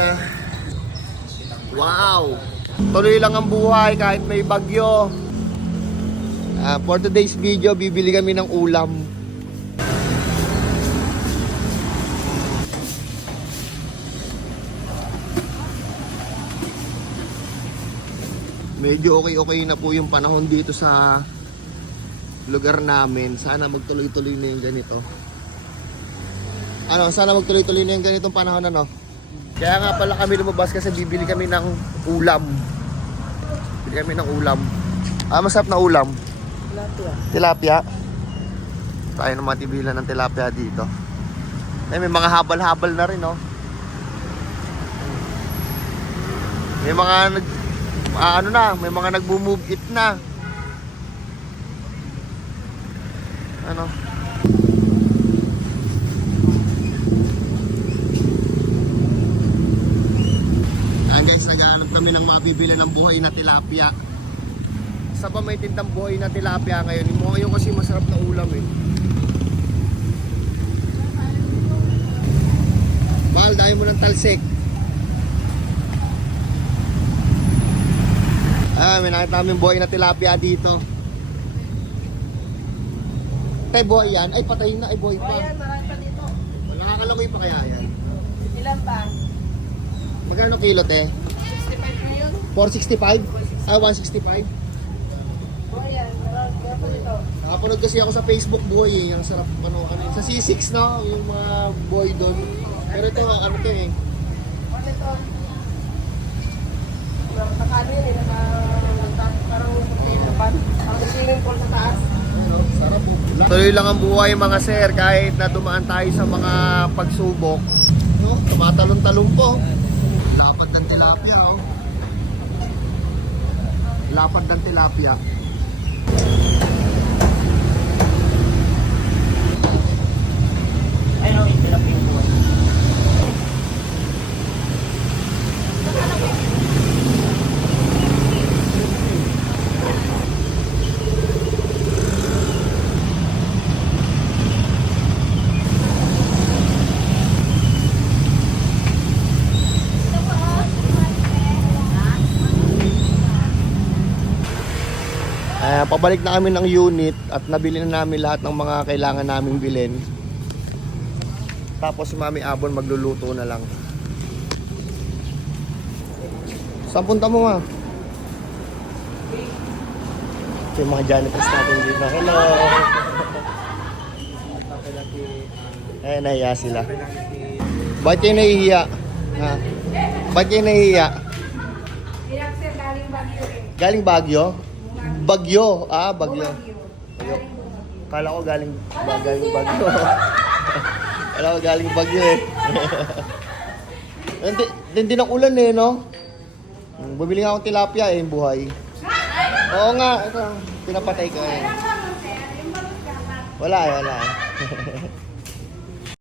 na. Wow! Tuloy lang ang buhay kahit may bagyo. For today's video, bibili kami ng ulam. Medyo okay na po yung panahon dito sa lugar namin. Sana magtuloy-tuloy na yung ganito. Sana magtuloy-tuloy na yung ganitong panahon, ano? Kaya nga pala kami lumabas kasi bibili kami ng ulam. Bibili kami ng ulam. Masarap na ulam. Tilapia. Tayo naman tibilan ng tilapia dito. May mga habal-habal na rin, no? May mga may mga nagbo-move it na. Guys, naghahanap kami ng mabibili ng buhay na tilapia. Sa pa may tintang buhay na tilapia ngayon. Yung kasi masarap na ulam eh. Mahal, dahil mo ng talsik. May nakita namin buhay na tilapia dito. Tay, buhay yan? Ay, patay na. Ay, buhay pa. Buhay yan, marami pa dito. Nakakalakoy pa kaya yan? Ilan pa? Magkano kilo, te? 65 na yun. 465? 165? Buhay yan, marami pa dito. Nakapanood kasi ako sa Facebook buhay eh. Ang sarap panoorin. Sa C6, no? Yung mga buhay doon. Pero ito, ano to eh? Ano ito? Nakakano yun eh, parang napan. Parang swimming pool sa taas. Sarap po. Tuloy lang ang buhay mga sir kahit na dumaan tayo sa mga pagsubok. No? Tumatalon-talon po. Lapad ng tilapia, oh. Lapad ng tilapia. Ay no, tilapia yung buhay. Pabalik na kami ng unit at nabili na namin lahat ng mga kailangan naming bilhin. Tapos si Mami Abon magluluto na lang. Saan punta mo, ma? Ito yung mga janitors natin dito. Hello! Nahiya sila. Ba't kayo nahihiya? Ha? Ba't kayo nahihiya? Galing Baguio eh. Galing Baguio? Bagyo. Bagyo. Kala ko galing Bagyo. Kala ko galing Bagyo eh. Hindi ng ulan eh, no? Bumili nga akong tilapia eh, yung buhay. Oo nga, ito. Pinapatay ko eh. Wala eh.